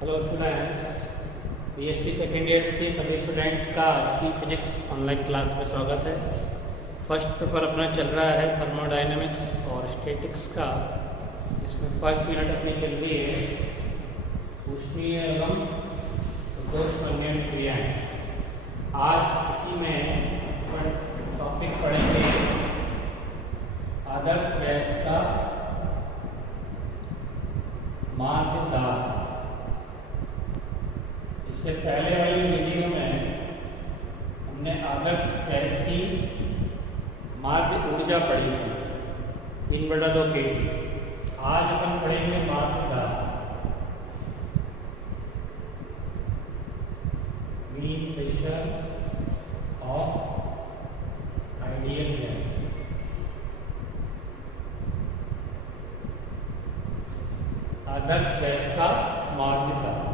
Hello students, PhD second years के सभी students का आज की फिजिक्स ऑनलाइन क्लास में स्वागत है। फर्स्ट पेपर अपना चल रहा है थर्मोडायनेमिक्स और स्टैटिक्स का, जिसमें फर्स्ट यूनिट अपनी चल रही है ऊष्मीय एवं ऊष्मन्वयन क्रियाएं। आज इसी में टॉपिक पढ़ेंगे आदर्श गैस का माध्य दाब। इससे पहले वाली वीडियो में हमने आदर्श गैस की माध्य ऊर्जा पढ़ी थी 3/2 के। आज अपन पढ़ेंगे माध्य दाब, mean pressure of ideal gas. Adarsh gas का माध्य दाब।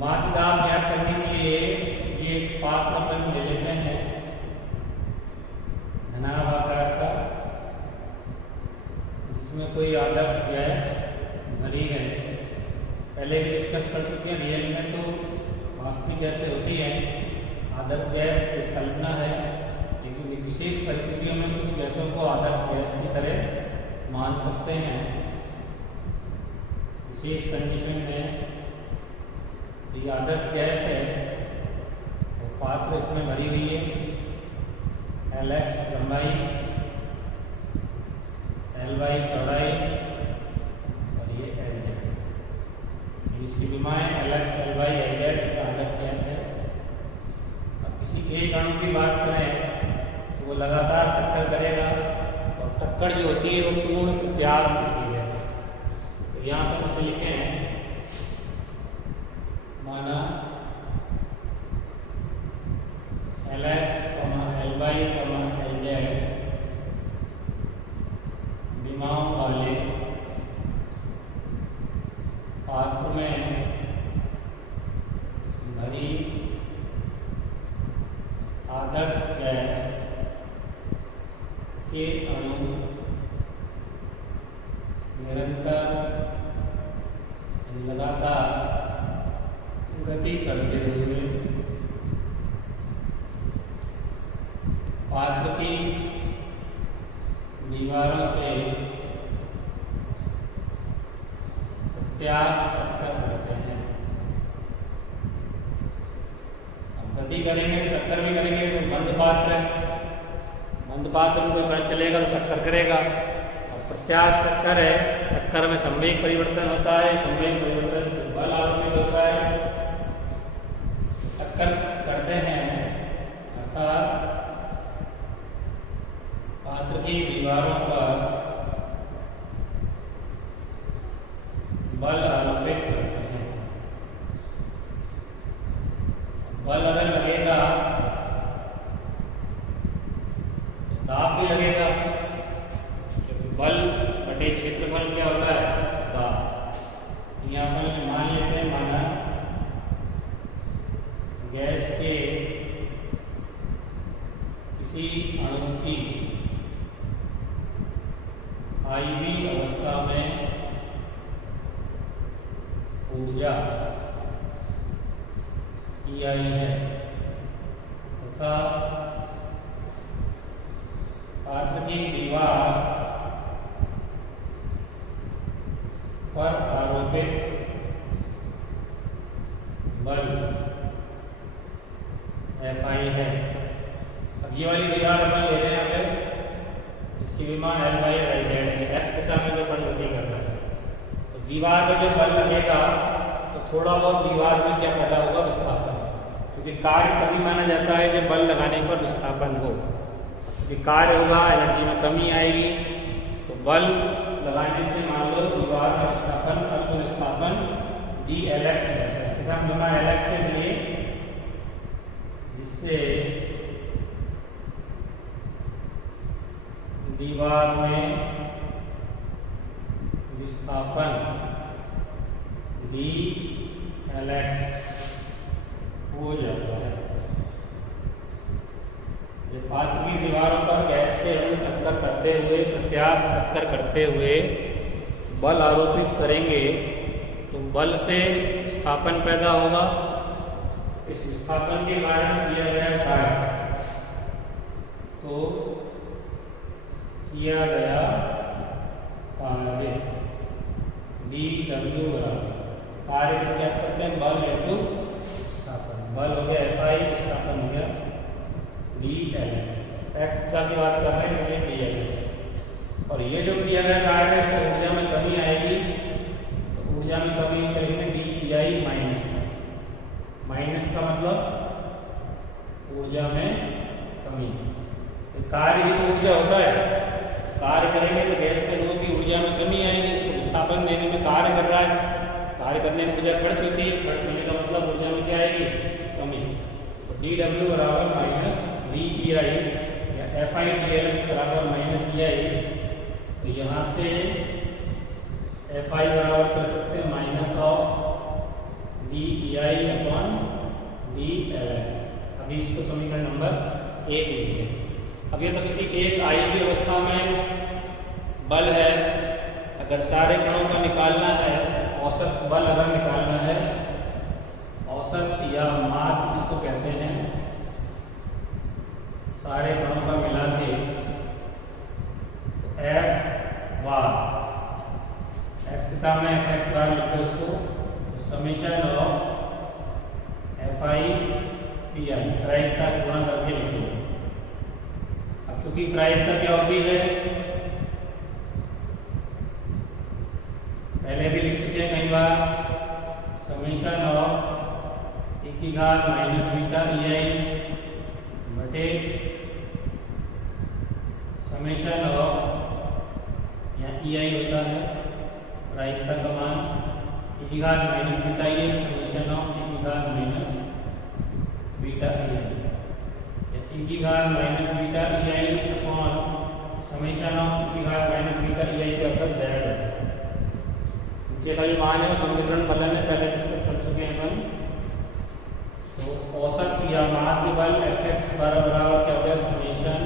माध्य दाब ज्ञात करने के लिए ये एक पात्र अपन ले लेते हैं धनाभ आकार का, जिसमें कोई आदर्श गैस भरी है। पहले भी डिस्कस कर चुके हैं, रियल में तो वास्तविक गैसें होती हैं, आदर्श गैस एक कल्पना है, लेकिन विशेष परिस्थितियों में कुछ गैसों को आदर्श गैस की तरह मान सकते हैं। विशेष कंडीशन में तो ये आदर्श गैस है, तो पात्र इसमें भरी हुई है, Lx लंबाई, Ly चौड़ाई और ये Lz। इसकी विमाएं Lx, Ly, Lz इसका आदर्श गैस है। अब किसी एक अणु की बात करें तो वो लगातार टक्कर करेगा, और टक्कर जो होती है वो पूर्ण प्रत्यास्थ होती है। तो यहाँ पर इसे लिखें, माना Lx, Ly, Lz विमाओं वाले पात्र में भरी आदर्श गैस के अणु निरंतर लगातार गति करते हुए पात्र की दीवारों से प्रत्यास्थ टक्कर करते हैं। अब गति करेंगे तो टक्कर भी करेंगे, तो बंद पात्र है, बंद पात्र में कोई बल चलेगा तो टक्कर करेगा। और प्रत्यास्थ टक्कर है, टक्कर में संवेग परिवर्तन होता है, संवेग परिवर्तन से बल आरोपित होता है। टक्कर करते हैं अर्थात पात्र की दीवारों पर बल आरोपित करते हैं। बल अगर लगेगा तो दाब भी लगेगा, क्योंकि बल बटे क्षेत्रफल क्या होता है, दाब। यहाँ पर मान लेते हैं, माना गैस के किसी अणु की IV अवस्था में ऊर्जा EI है, तथा पात्र की दीवार पर आरोपित बल FI है। अब ये वाली दीवार अपन ले रहे हैं, यहाँ पे इसकी विमान Ly, Lz है, x दिशा में जो बल गति कर रहा है। तो दीवार पर जो बल लगेगा तो थोड़ा बहुत दीवार में क्या पैदा होगा, विस्थापन, क्योंकि कार्य तभी माना जाता है जब बल लगाने पर विस्थापन हो। क्योंकि कार्य होगा, एनर्जी में कमी आएगी, तो बल लगाने से मान लो दीवार का विस्थापन, अल्प विस्थापन dLx है, इसके साथ जुड़ा Lx है, इसलिए जिससे दीवार में विस्थापन dLx हो जाता है। जब पात्र की दीवारों पर गैस के अणु टक्कर करते हुए, प्रत्यास्थ टक्कर करते हुए बल आरोपित करेंगे तो बल से विस्थापन पैदा होगा। इस विस्थापन के कारण किया गया कार्य, तो किया गया कार्य dW कार्य किसके आप करते हैं, बल इंटू विस्थापन। बल हो गया Fi, विस्थापन हो गया dLx। x दिशा की बात कर रहे हैं इसलिए dLx। और ये जो किया गया कार्य है ऊर्जा में कमी आएगी, तो ऊर्जा में कमी करेंगे dEI माइनस में। माइनस का मतलब ऊर्जा में कमी। कार्य ही तो ऊर्जा होता है, कार्य करेंगे तो गैस के अणुओं की ऊर्जा में कमी आएगी। इसको विस्थापन देने में कार्य कर रहा है, कार्य करने में ऊर्जा खर्च होती है, खर्च होने का मतलब ऊर्जा में क्या आएगी, कमी। तो dW बराबर माइनस dEI या Fi dLx बराबर माइनस dEI। तो यहाँ से Fi बराबर कर सकते हैं minus of dEI upon dLx। अभी इसको समीकरण नंबर 1 लिखिए। अब ये तो किसी एक आई की अवस्था में बल है, अगर सारे कणों का निकालना है, औसत बल अगर निकालना है, औसत या माप जिसको कहते हैं, सारे कणों का मिला के F बार, x के सामने Fx बार लिखो इसको, तो समेशन ऑफ Fi Pi प्रायिकता से गुणा करके लिखो। अब चूंकि प्रायिकता क्या होती है, पहले भी लिख चुके हैं कई बार, समेशन ऑफ e की घात माइनस बीटा EI बटे समेशन ऑफ, यहाँ EI होता है प्रायिकता का मान, e की घात minus beta EI summation of e की घात माइनस बीटा EI, e की घात minus beta EI upon summation of e की घात माइनस बीटा EI का प्लस z है। नीचे का जो मान है वो समीकरण फलन है, पहले डिस्कस कर चुके हैं हम। तो औसत या माध्य बल Fx बराबर क्या हो गया, समेशन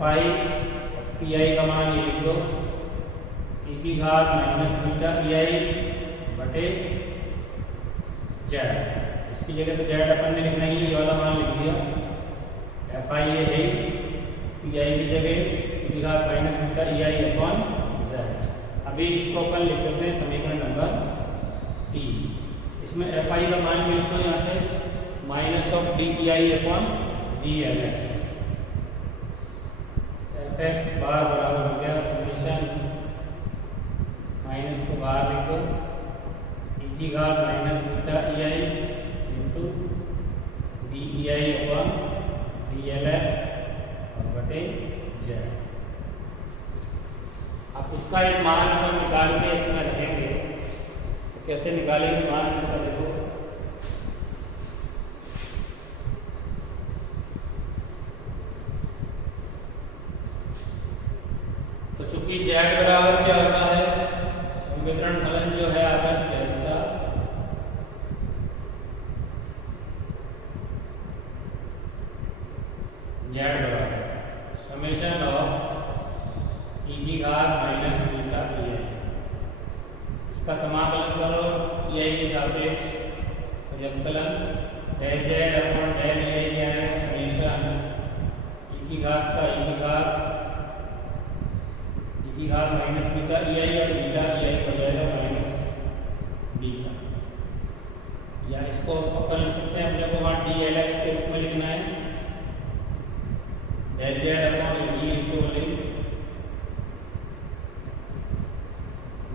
Fi Pi का मान ये लिख दो, e की घात माइनस बीटा EI बटे z। इसकी जगह पे z अपन ने लिखना ही, ये वाला मान लिख दिया। Fi ये है, Pi की जगह e की घात minus beta EI upon z। अभी इसको अपन लिख सकते हैं समीकरण नंबर 3। इसमें Fi का मान भी लिखो यहाँ से, minus of dEI upon dLx। Fx बार बराबर हो गया समेशन, माइनस को बाहर लिखो, e की घात minus beta EI into dEI upon dLx और बटे z। अब इसका एक मान हम निकाल के इसमें रखेंगे, तो कैसे निकालेंगे मान इसका, देखो तो चूंकि z बराबर क्या होता है, समीकरण फलन जो है आदर्श गैस का, z बराबर समेशन ऑफ e की घात माइनस बीटा EI। इसका समाकलन करो EI के सापेक्ष, तो जब कलन del z upon del EI क्या है, समेशन e की घात का e की घात माइनस बीटा EI और बीटा EI हो जाएगा माइनस बीटा। या इसको अपन लिख सकते हैं, अपने को वहाँ dLx के रूप में लिखना है, del z upon e into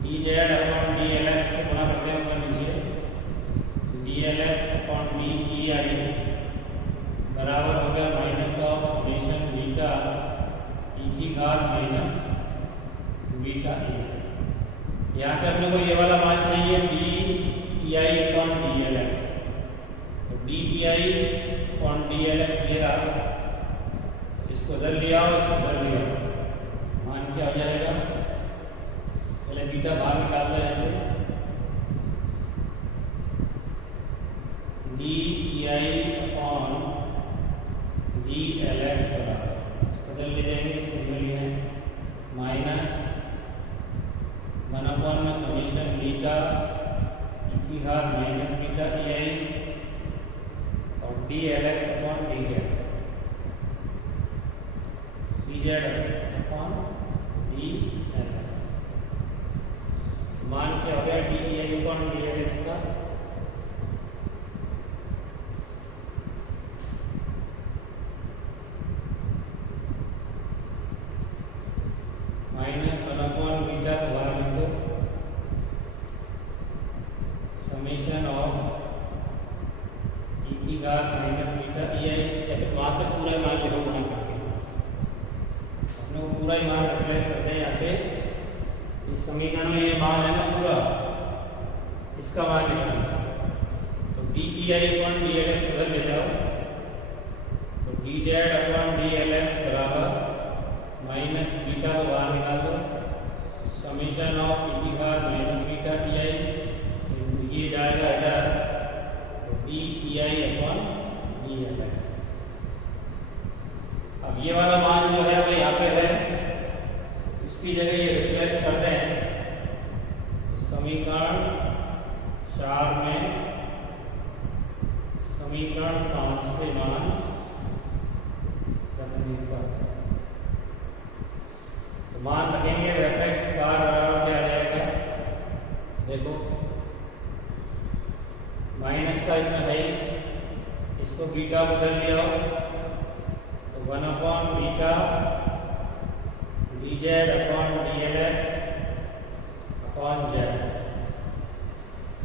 dz upon dLx से गुणा करते हैं ऊपर नीचे, dLx अपॉन dEI बराबर हो गया minus of summation beta e की घात माइनस बीटा EI। यहाँ से अपने को ये वाला मान चाहिए dEI अपॉन dLx, तो dEI अपॉन dLx ये रहा, इसको उधर लिया और इसको उधर लिया, मान क्या हो जाएगा, पहले बीटा बाहर निकालते हैं ऐसे, dEI अपॉन dLx बराबर, इसको बदल ले जाएंगे, इसको बदल लिया है माइनस 1 अपॉन में समेशन बीटा e की D L X upon D Z upon D L x. मान क्या हो गया D H upon D L x का माइनस 1 अपॉन बीटा को बाहर लिख दो समेशन ऑफ ई की घात माइनस बीटा ई आई या फिर वहाँ से पूरा मान लिखो गुणा करके अपने को पूरा ही मान रिप्लेस करते हैं यहाँ से इस समीकरण में ये मान है ना पूरा इसका मान लिखना तो डी ई आई अपॉन डी एल एक्स उधर ले जाओ तो D Z upon D L x बराबर माइनस बीटा को बाहर निकाल दो समेशन ऑफ ई की घात माइनस बीटा टी आई ये जाएगा इधर तो डी ई आई अपॉन डी एल एक्स। अब ये वाला मान जो है वो यहाँ पे है इसकी जगह ये रिप्लेस करते हैं समीकरण 4 में समीकरण 5 से मान रखने पर तो मान रखेंगे एफ एक्स बार बराबर क्या आ जाएगा देखो माइनस का इसमें है इसको बीटा बदल लिया हो तो 1 upon beta D Z upon D L X upon Z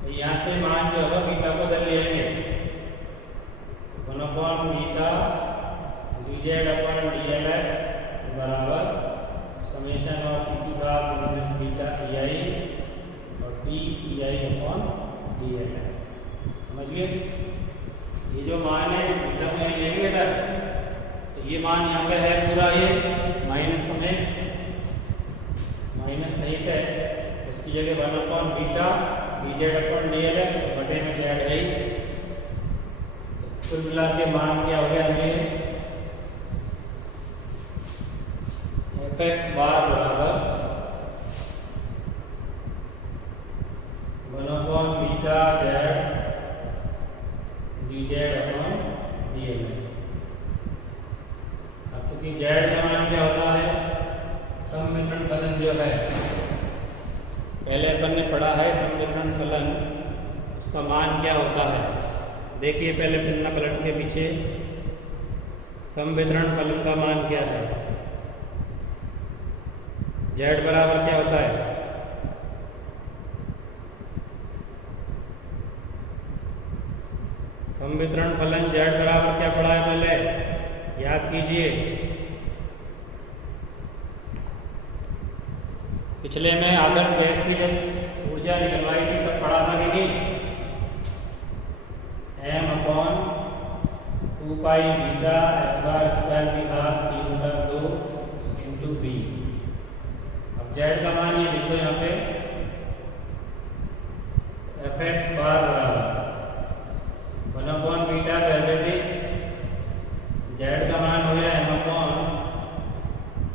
तो यहाँ से मान जो होगा बीटा को बदल लेंगे 1 upon beta D Z upon D L x बराबर समेशन ऑफ ई की घात माइनस बीटा ई आई और डी ई आई अपॉन डी एल एक्स। समझिए ये जो मान है बीटा में लेंगे इधर तो ये मान यहाँ पे है पूरा ये माइनस में माइनस सहित है उसकी जगह 1 upon beta D Z upon D L x बटे में जेड है कुल मिला के मान क्या हो गया हमें एफ एक्स बार बराबर 1 upon beta Z D Z upon D L x. अब चूंकि जेड का मान क्या होता है सम्मिश्रण फलन जो है पहले अपन ने पढ़ा है सम्मिश्रण फलन उसका मान क्या होता है देखिए पहले पन्ना पलट के पीछे सम्मिश्रण फलन का मान क्या है जेड बराबर क्या होता है सम्मिश्रण फलन जेड बराबर क्या पढ़ा है पहले याद कीजिए पिछले में आदर्श गैस की जब ऊर्जा निकलवाई थी तब पढ़ा था कि नहीं एम अपॉन 2 पाई बीटा एच बार स्क्वायर की घात 3/2 इंटू बी। अब जेड का मान ये लिखो यहाँ पे एफ एक्स बार बराबर 1 अपॉन बीटा तो एज इट इज जेड का मान हो गया एम अपॉन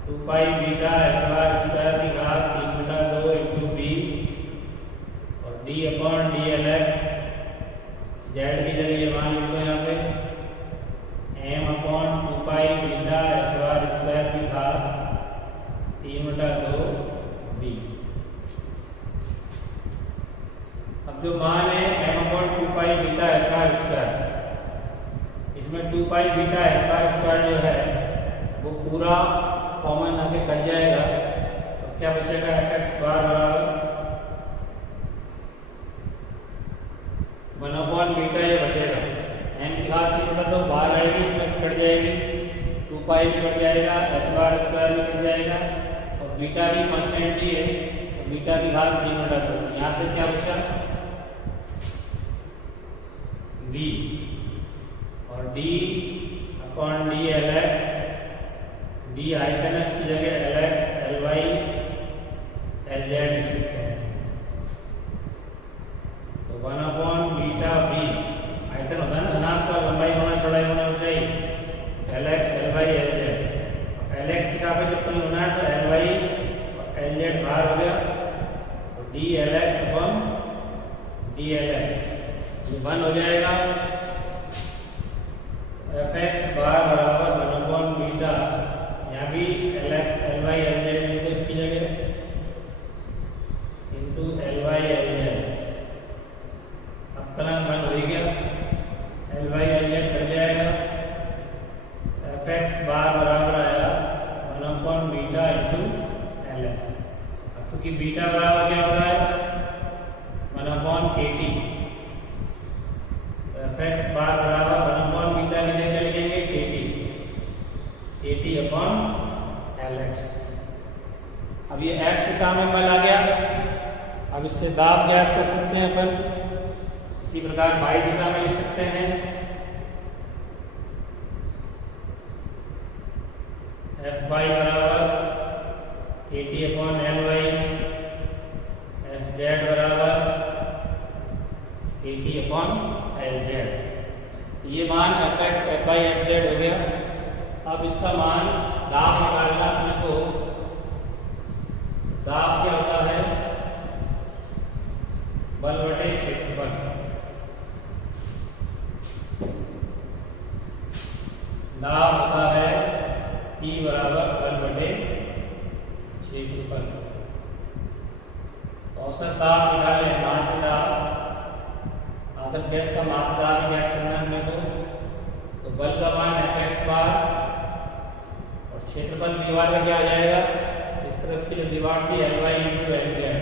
2 पाई बीटा एच बार स्क्वायर की घात 3/2 इंटू बी और D upon D L x Z की जगह ये मान लिखो यहाँ पे एम अपॉन 2 पाई बीटा एच बार स्क्वायर की घात 3/2 बी। अब जो मान है एम अपॉन 2 पाई बीटा एच बार स्क्वायर इसमें 2 पाई बीटा एच बार स्क्वायर जो है वो पूरा कॉमन आके कट जाएगा तो क्या बचेगा एफ एक्स बार बराबर 1 अपॉन बीटा ये बचेगा एम की घात 3/2 बाहर आएगी इसमें से कट जाएगी 2 पाई भी कट जाएगा एच बार स्क्वायर भी कट जाएगा और बीटा भी कांस्टेंट ही है तो बीटा की घात 3/2 यहाँ से क्या बचा बी और D upon D L X D आइकन एक्स की जगह L X L Y L Z लिख सकते हैं तो 1 अपॉन बीटा बी आइकन होता है ना धनात्मक का लंबाई होना चौड़ाई होना ऊंचाई L X L Y L Z L X के साथ जब अपन होना है तो एल वाई और एल जेड बाहर हो गया तो D L X upon D L X ये 1 हो जाएगा एफ एक्स बार बराबर 1 बीटा, यहाँ भी L X L Y L Z लिखो इसकी जगह into L Y L Z. अपना मन हो गया, एल वाई एल जेड कर जाएगा। एफ एक्स बार बराबर आया 1 बीटा इंटू एल एक्स। अब चूंकि बीटा बराबर क्या होता है 1 के टी, एफ एक्स बार बराबर 1 बीटा की जगह लिखेंगे के टी अपॉन एल एक्स। अब ये एक्स दिशा में बल आ गया, अब इससे दाब ज्ञात कर सकते हैं अपन। इसी प्रकार वाई दिशा में लिख सकते हैं एफ वाई बराबर K T upon L Y, F Z बराबर K T upon L Z. ये मान F X F Y F Z हो गया। अब इसका मान दाब निकालना अपने को। दाब क्या होता है बल बटे क्षेत्रफल। दाब होता है P बराबर बल बटे क्षेत्रफल। औसत दाब निकाले, माध्य दाब, आदर्श गैस का माध्य दाब ज्ञात करना हमने को। तो बल का मान एफ एक्स बार और क्षेत्रफल दीवार का क्या आ जाएगा, इस तरफ की जो दीवार थी L Y into L Z,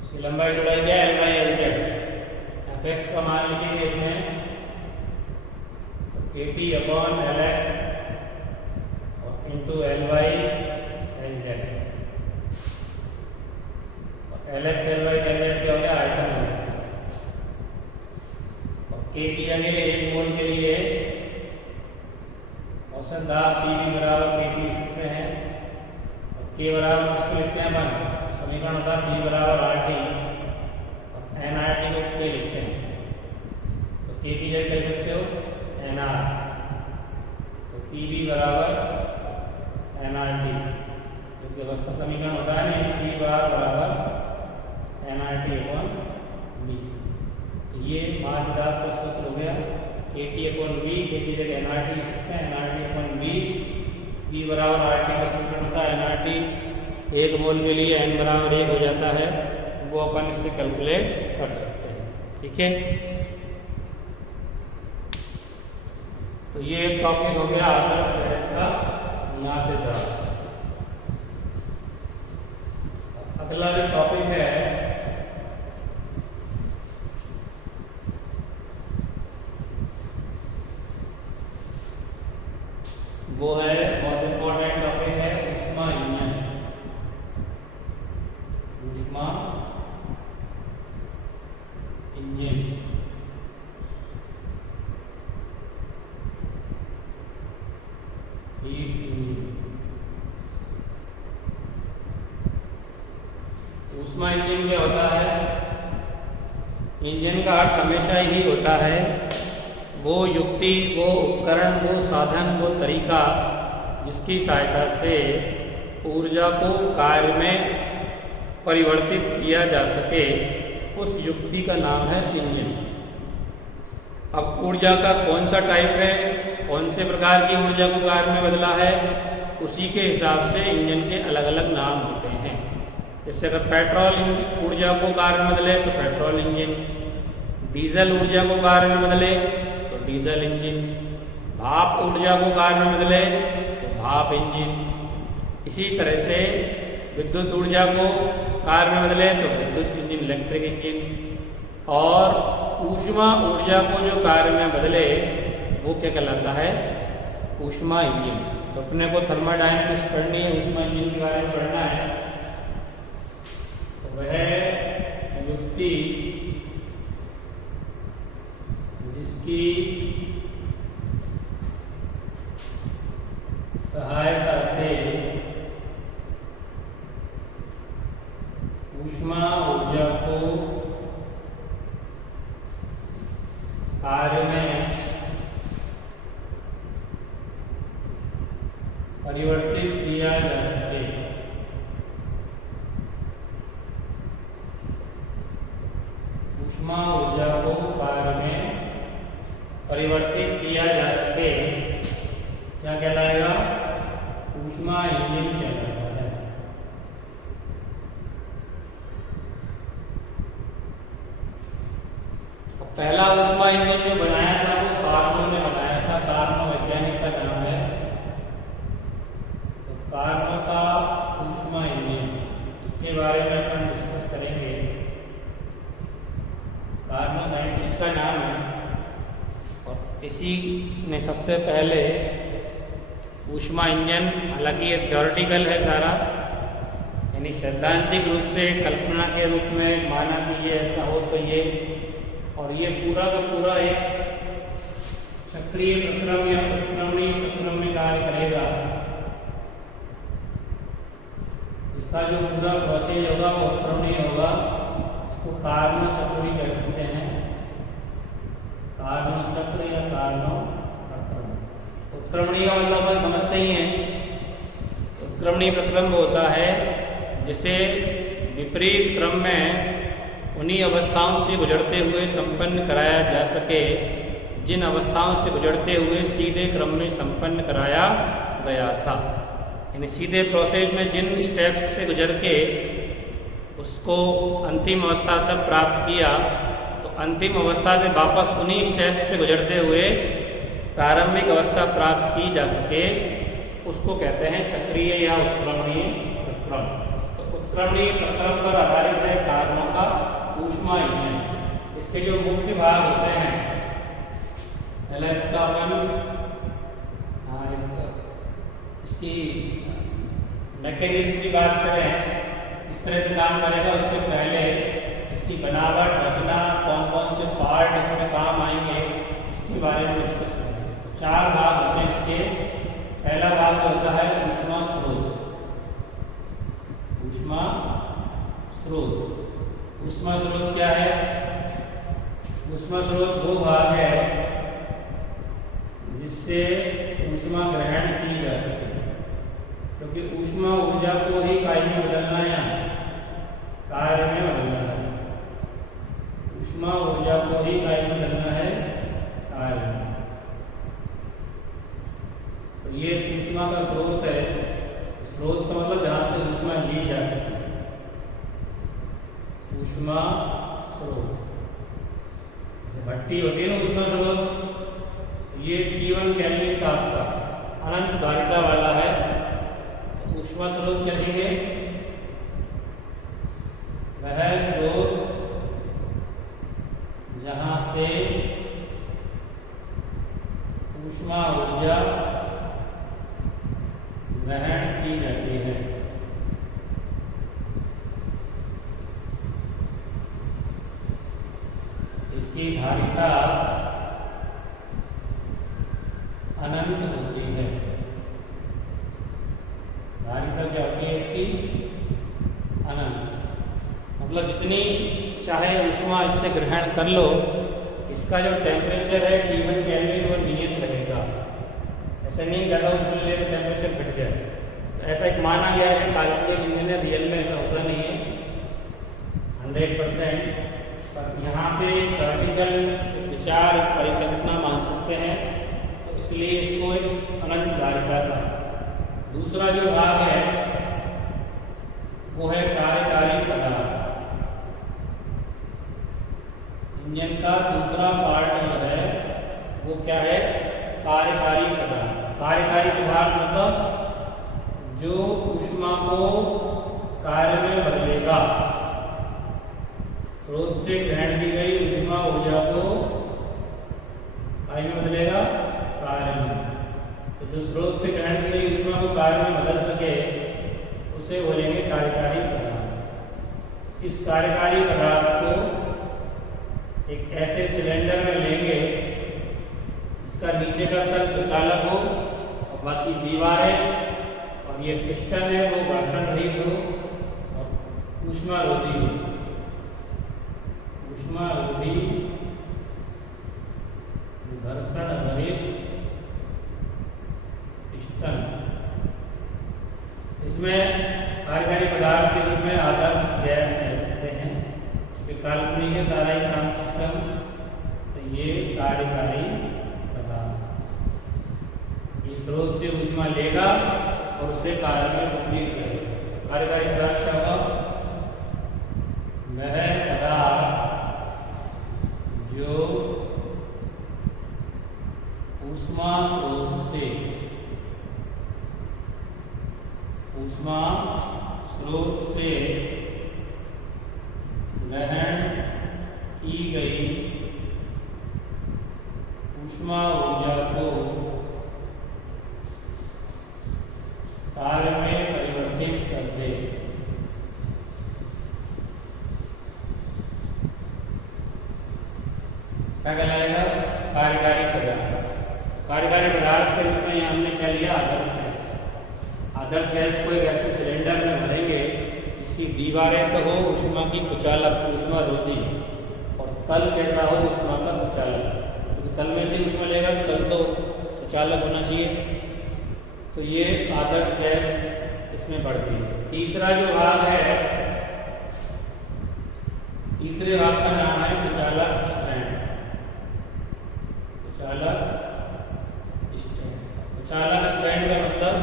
उसकी लंबाई जुड़ाई क्या L Y L Z. F X का मान लिखेंगे इसमें K T upon L X into L Y L Z. L X L Y L Z क्या हो गया आयतन हो गया। और के टी यानी 1 मोल के लिए औसत दाब पी भी बराबर के टी लिख सकते हैं। और के बराबर इसको लिखते हैं अपन, समीकरण होता है पी बराबर आर टी और एन आर टी को के लिखते हैं। तो के की जगह कह सकते हो एन आर, तो पी भी बराबर एन आर टी, क्योंकि अवस्था समीकरण होता है ना पी बार बराबर N R T upon B. तो ये माध्य दाब का सूत्र हो गया K T upon B, K T जगह एन आर टी लिख सकते हैं, N R T upon B. B बराबर आर टी का सूत्र होता है एन आर टी, 1 मोल के लिए एन बराबर 1 हो जाता है, वो अपन इसे कैलकुलेट कर सकते हैं। ठीक है, तो ये टॉपिक हो गया आदर्श गैस का माध्य दाब। अगला जो टॉपिक है वो है बहुत इंपॉर्टेंट टॉपिक है ऊष्मा इंजन। ऊष्मा इंजन ऊष्मा इंजन क्या होता है। इंजन का अर्थ हमेशा ही होता है वो युक्ति, वो उपकरण, वो साधन, वो तरीका जिसकी सहायता से ऊर्जा को कार्य में परिवर्तित किया जा सके, उस युक्ति का नाम है इंजन। अब ऊर्जा का कौन सा टाइप है, कौन से प्रकार की ऊर्जा को कार्य में बदला है, उसी के हिसाब से इंजन के अलग अलग नाम होते हैं। जैसे अगर पेट्रोल ऊर्जा को कार्य में बदले तो पेट्रोल इंजन, डीजल ऊर्जा को कार्य में बदले तो डीजल इंजन, भाप ऊर्जा को कार्य में बदले तो भाप इंजन। इसी तरह से विद्युत ऊर्जा को कार्य में बदले तो विद्युत इंजन, इलेक्ट्रिक इंजन। और ऊष्मा ऊर्जा को जो कार्य में बदले वो क्या कहलाता है, ऊष्मा इंजन। तो अपने को थर्मोडायनेमिक्स पढ़नी है, ऊष्मा इंजन के बारे में पढ़ना है। तो वह युक्ति जिसकी सहायता से ऊष्मा ऊर्जा को कार्य में परिवर्तित किया जा सके, ऊष्मा ऊर्जा को कार्य में परिवर्तित किया जा सके क्या कहलाएगा? ऊष्मा इंजन कहलाता है। पहला ऊष्मा इंजन जो बनाया था वो कार्नो ने बनाया था। कार्नो वैज्ञानिक का नाम है। तो कार्नो का ऊष्मा इंजन, इसके बारे में अपन डिस्कस करेंगे। कार्नो साइंटिस्ट का नाम है और इसी ने सबसे पहले ऊष्मा इंजन, हालांकि ये थ्योरेटिकल है सारा, यानी सैद्धांतिक रूप से कल्पना के रूप में माना कि ये ऐसा हो तो ये, और ये पूरा का पूरा एक चक्रीय प्रक्रम या उत्क्रमणीय प्रक्रम में कार्य करेगा। इसका जो पूरा प्रोसेस होगा वो उत्क्रमणीय होगा। इसको कार्नो चक्र भी कह सकते हैं, कार्नो चक्र या कार्नो प्रक्रम। उत्क्रमणीय का मतलब अपन समझते ही हैं। उत्क्रमणीय प्रक्रम होता है जिसे विपरीत क्रम में उन्हीं अवस्थाओं से गुजरते हुए संपन्न कराया जा सके जिन अवस्थाओं से गुजरते हुए सीधे क्रम में संपन्न कराया गया था। यानी सीधे प्रोसेस में जिन स्टेप्स से गुजर के उसको अंतिम अवस्था तक प्राप्त किया, तो अंतिम अवस्था से वापस उन्हीं स्टेप्स से गुजरते हुए प्रारंभिक अवस्था प्राप्त की जा सके, उसको कहते हैं चक्रीय या उत्क्रमणीय प्रक्रम। तो उत्क्रमणीय प्रक्रम पर आधारित है कार्नो का ऊष्मा इंजन। इसके जो मुख्य भाग होते हैं, पहला इसका अपन इसकी मैकेनिज्म की बात करें, इस तरह से काम करेगा। उससे पहले इसकी बनावट, रचना, कौन कौन से पार्ट इसमें काम आएंगे, उसके बारे में डिस्कस करेंगे। 4 भाग होते हैं इसके। पहला भाग होता है ऊष्मा स्रोत। ऊष्मा स्रोत, ऊष्मा स्रोत क्या है? ऊष्मा स्रोत 2 भाग है जिससे ऊष्मा ग्रहण की जा सके, क्योंकि ऊष्मा ऊर्जा को ही कार्य में बदलना है, कार्य में बदलना है। ऊष्मा ऊर्जा को ही कार्य में बदलना है, कार्य में। तो ये ऊष्मा का स्रोत है। स्रोत का मतलब जहाँ से ऊष्मा ली जा सके, ऊष्मा स्रोत। जैसे भट्टी होती है ना ऊष्मा स्रोत, ये T1 केल्विन तापमान अनंत धारिता वाला है। तो ऊष्मा स्रोत कहेंगे वह स्रोत जहां से ऊष्मा ऊर्जा ग्रहण की जाती है। इसकी धारिता अनंत होती है। धारिता क्या होती है इसकी? अनंत। मतलब जितनी चाहे ऊष्मा इससे ग्रहण कर लो, इसका जो टेम्परेचर है T1 केल्विन वो नियत रहेगा। ऐसा नहीं ज़्यादा ऊष्मा ले तो टेम्परेचर घट जाए। तो ऐसा एक माना गया है काल्पनिक इंजन, रियल में ऐसा होता नहीं है 100%। पर यहाँ पे प्रैक्टिकल विचार, परिकल्पना मान सकते हैं, तो इसलिए इसको एक अनंत धारिता था। दूसरा जो भाग है वो है कार्यकारी पदार्थ। इंजन का दूसरा पार्ट जो है वो क्या है? कार्यकारी पदार्थ। कार्यकारी पदार्थ मतलब जो ऊष्मा को कार्य में बदलेगा। स्रोत से ग्रहण की गई ऊष्मा ऊर्जा को कार्य में बदलेगा, कार्य में। तो जो स्रोत से ग्रहण की गई ऊष्मा को कार्य में बदल सके उसे बोलेंगे कार्यकारी पदार्थ। इस कार्यकारी पदार्थ को एक ऐसे सिलेंडर में लेंगे जिसका नीचे का तल सुचालक हो और बाकी दीवारें और ये पिस्टन है वो घर्षण रहित हो और ऊष्मा रोधी हो। ऊष्मा रोधी, घर्षण रहित पिस्टन। इसमें कार्यकारी पदार्थ के रूप में आदर्श गैस कह सकते हैं, क्योंकि काल्पनिक है सारा ही काम सिस्टम। तो ये कार्यकारी स्रोत से ऊष्मा लेगा और उसे कार्य में उपयोग करेगा। कार्यकारी पदार्थ क्या होगा? वह पदार्थ जो ऊष्मा स्रोत से ग्रहण की गई ऊष्मा ऊर्जा को कार्य में परिवर्तित कर दे। क्या कहलाएगा? कार्यकारी पदार्थ। कार्यकारी पदार्थ के रूप में यहाँ हमने क्या लिया? आदर्श गैस। आदर्श गैस को एक ऐसे सिलेंडर में भरेंगे इसकी दीवारें तो हो ऊष्मा की कुचालक, ऊष्मा रोधी, और तल कैसा हो? ऊष्मा का सुचालक। तो तल में से ऊष्मा लेगा तो तल तो सुचालक होना चाहिए। तो ये आदर्श गैस इसमें बढ़ती है। तीसरा जो भाग है, तीसरे भाग का नाम है कुचालक स्ट्रैंड। कुचालक स्ट्रैंड का मतलब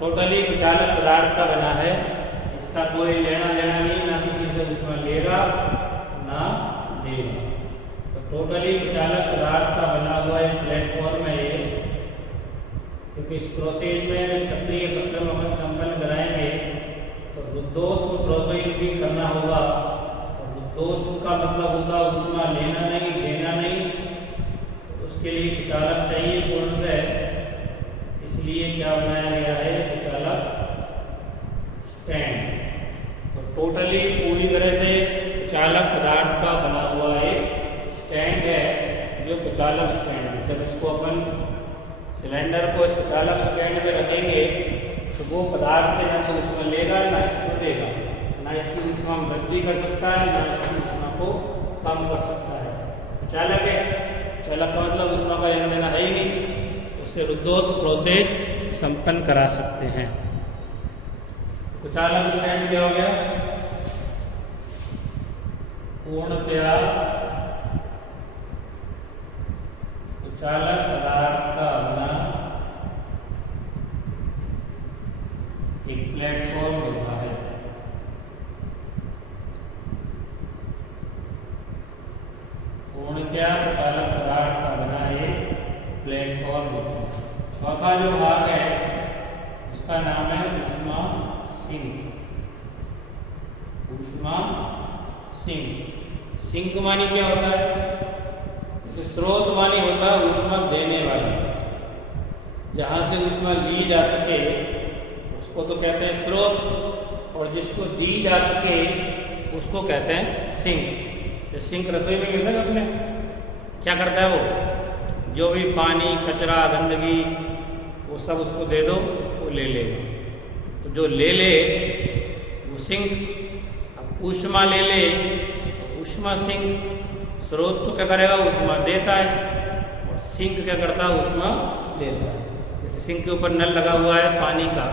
टोटली कुचालक पदार्थ का बना है। इसका कोई लेना देना नहीं, ना किसी से ऊष्मा लेगा ना देगा। तो टोटली कुचालक पदार्थ का बना हुआ एक प्लेटफॉर्म है ये। क्योंकि इस प्रोसेस में चक्रीय प्रक्रम अपन संपन्न कराएंगे तो रुद्धोष्म को प्रोसेस भी करना होगा। और रुद्धोष्म का मतलब होता ऊष्मा लेना नहीं, देना नहीं। तो उसके लिए कुचालक चाहिए पूर्णतः। इसलिए क्या बनाया गया है? कुचालक स्टैंड। तो टोटली पूरी तरह से कुचालक पदार्थ का बना हुआ एक स्टैंड है, जो कुचालक स्टैंड है। जब इसको अपन सिलेंडर को इस कुचालक स्टैंड में रखेंगे तो वो पदार्थ से ना से ऊष्मा लेगा ना इसको देगा, ना इसकी ऊष्मा में वृद्धि कर सकता है ना इसकी ऊष्मा को कम कर सकता है। कुचालक है, चालक का मतलब ऊष्मा का लेना देना है ही नहीं, उससे रुद्धोष्म प्रोसेस संपन्न करा सकते हैं। कुचालक स्टैंड क्या हो गया? पूर्णतया कुचालक पदार्थ का बना एक प्लेटफॉर्म होता है। पूर्णतया कुचालक पदार्थ का बना एक प्लेटफॉर्म होता है। चौथा जो भाग है उसका नाम है ऊष्मा सिंक। ऊष्मा सिंक। सिंक मानी क्या होता है? जैसे स्रोत मानी होता है ऊष्मा देने वाली, जहां से ऊष्मा ली जा सके उसको तो कहते हैं स्रोत, और जिसको दी जा सके उसको कहते हैं सिंक। जो सिंक रसोई में मिलता है अपने, क्या करता है वो? जो भी पानी, कचरा, गंदगी वो सब उसको दे दो, वो ले लेगा। तो जो ले ले वो सिंक। अब ऊष्मा ले ले तो ऊष्मा सिंक। स्रोत तो क्या करेगा? ऊष्मा देता है, और सिंक क्या करता है? ऊष्मा लेता है। जैसे सिंक के ऊपर नल लगा हुआ है पानी का,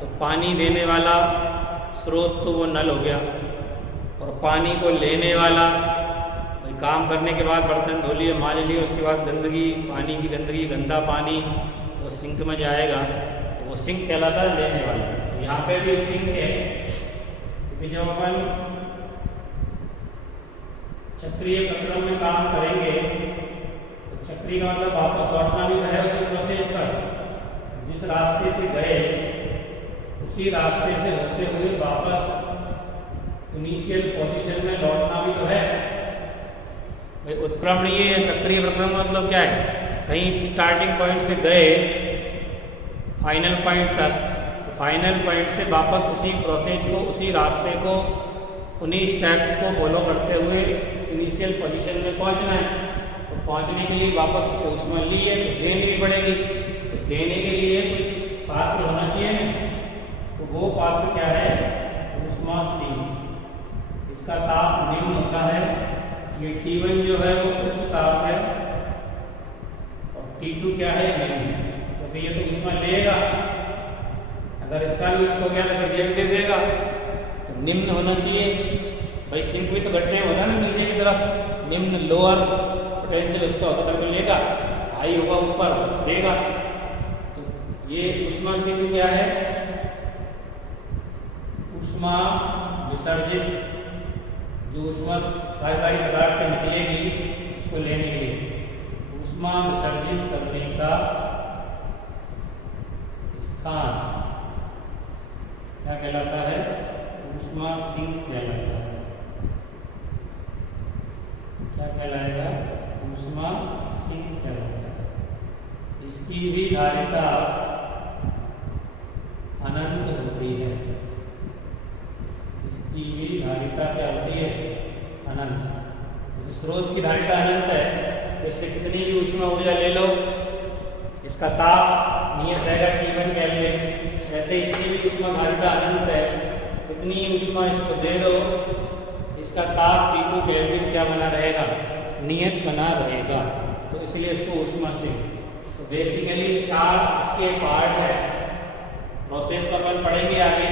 तो पानी देने वाला स्रोत तो वो नल हो गया, और पानी को लेने वाला भाई काम करने के बाद बर्तन धो लिए, मांज लिए, उसके बाद गंदगी, पानी की गंदगी, गंदा पानी वो सिंक में जाएगा, तो वो सिंक कहलाता है लेने वाला। तो यहाँ पे भी सिंक है, क्योंकि जब अपन चक्रीय प्रक्रम में काम करेंगे तो चक्री का मतलब वापस लौटना भी है उसी प्रोसेस पर। जिस रास्ते से गए उसी रास्ते से होते हुए वापस इनिशियल पोजीशन में लौटना भी तो है भाई। उत्क्रमणीय चक्रीय प्रक्रम मतलब क्या है? कहीं स्टार्टिंग पॉइंट से गए फाइनल पॉइंट तक, तो फाइनल पॉइंट से वापस उसी प्रोसेस को, उसी रास्ते को, उन्हीं स्टेप्स को फॉलो करते हुए इनिशियल पोजीशन में पहुंचना है। तो पहुंचने के लिए वापस उसे ऊष्मा ली है तो देनी भी पड़ेगी। तो देने के लिए कुछ पात्र होना चाहिए ना, तो वो पात्र क्या है? ऊष्मा सिंक। इसका ताप निम्न होता है। ये T1 जो है वो उच्च ताप है, और T2 क्या है? निम्न। क्योंकि ये तो ऊष्मा लेगा, अगर इसका भी उच्च हो गया तो फिर ये दे देगा, तो निम्न होना चाहिए भाई। सिंक भी तो घटने होगा ना नीचे की तरफ, निम्न लोअर पोटेंशियल उसका होता है, तो लेगा। हाई होगा ऊपर देगा। तो ये ऊष्मा सिंक क्या है? ऊष्मा विसर्जित, जो ऊष्मा कार्यकारी पदार्थ से निकलेगी उसको लेने के लिए ऊष्मा विसर्जित करने का स्थान क्या कहलाता है? ऊष्मा सिंक कहलाता है। क्या कहलाएगा? ऊष्मा सिंक कहलाता है। इसकी भी धारिता अनंत होती है। इसकी भी धारिता क्या होती है? अनंत। जैसे स्रोत की धारिता अनंत है, इससे कितनी भी ऊष्मा ऊर्जा ले लो, इसका ताप नियत रहेगा T1 केल्विन। ऐसे इसकी भी ऊष्मा धारिता अनंत है, कितनी ऊष्मा इसको दे दो, इसका ताप T2 केल्विन क्या बना रहेगा? नियत बना रहेगा। तो इसलिए इसको ऊष्मा सिंक। तो बेसिकली 4 इसके पार्ट है। प्रोसेस को अपन पढ़ेंगे आगे,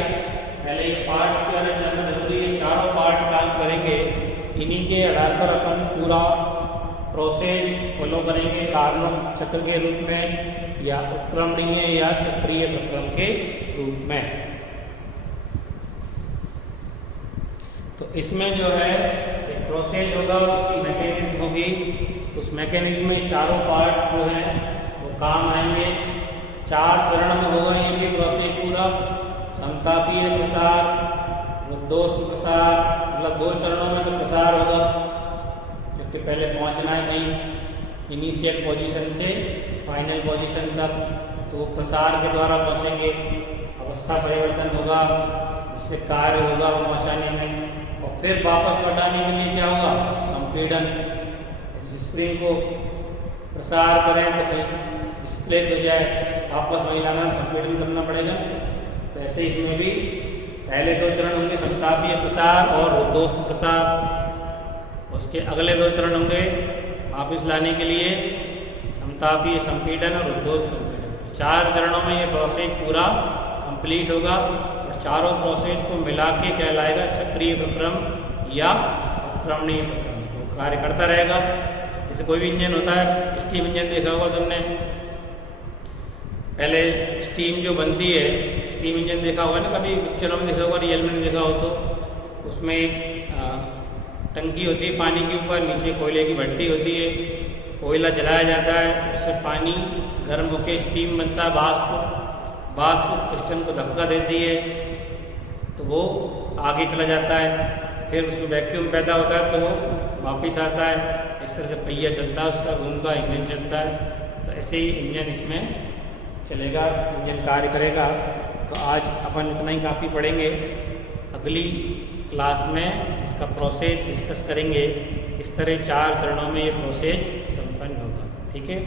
पहले ये पार्ट्स के बारे में जानना जरूरी है। चारों पार्ट काम करेंगे, इन्हीं के आधार पर अपन पूरा प्रोसेस फॉलो करेंगे, कार्नोट चक्र के रूप में या उत्क्रमणीय या चक्रीय प्रक्रम के रूप में। तो इसमें जो है एक प्रोसेस होगा, उसकी मैकेनिज्म होगी। तो उस मैकेनिज्म में चारों पार्ट्स जो हैं वो काम आएंगे। 4 चरण में होगा ये भी प्रोसेस पूरा। समतापीय प्रसार, रुद्धोष्म प्रसार, मतलब 2 चरणों में तो प्रसार होगा, क्योंकि पहले पहुंचना है कहीं इनिशियल पोजीशन से फाइनल पोजीशन तक। तो वो प्रसार के द्वारा पहुंचेंगे। अवस्था परिवर्तन होगा, जिससे कार्य होगा वो पहुंचाने में। और फिर वापस लौटाने के लिए क्या होगा? संपीड़न। स्प्रिंग को प्रसार करें तो कहीं डिस्प्लेस हो जाए, वापस वहीं लाना, संपीड़न करना पड़ेगा। तो ऐसे इसमें भी पहले 2 चरण होंगे, समतापीय प्रसार और रुद्धोष्म प्रसार। उसके अगले 2 चरण होंगे वापस लाने के लिए समतापीय संपीड़न और रुद्धोष्म संपीड़न। 4 चरणों में ये प्रोसेस पूरा कंप्लीट होगा और चारों प्रोसेस को मिला के कहलाएगा चक्रीय प्रक्रम या उत्क्रमणीय प्रक्रम। तो कार्य करता रहेगा। जैसे कोई भी इंजन होता है, स्टीम इंजन देखा होगा तुमने, पहले स्टीम जो बनती है, स्टीम इंजन देखा होगा ना, कभी पिक्चरों में देखा होगा, रियल में नहीं देखा हो तो उसमें एक टंकी होती है पानी के ऊपर, नीचे कोयले की भट्टी होती है, कोयला जलाया जाता है, उससे पानी गर्म होकर स्टीम बनता है, बाष्प पिस्टन को धक्का देती है तो वो आगे चला जाता है। फिर उसमें वैक्यूम पैदा होता है तो वो वापस आता है। इस तरह से पहिया चलता है, उसका घूमता इंजन चलता है। तो ऐसे ही इंजन इसमें चलेगा, इंजन कार्य करेगा। तो आज अपन इतना ही काफ़ी पढ़ेंगे। अगली क्लास में इसका प्रोसेस डिस्कस करेंगे। इस तरह 4 चरणों में ये प्रोसेस संपन्न होगा। ठीक है।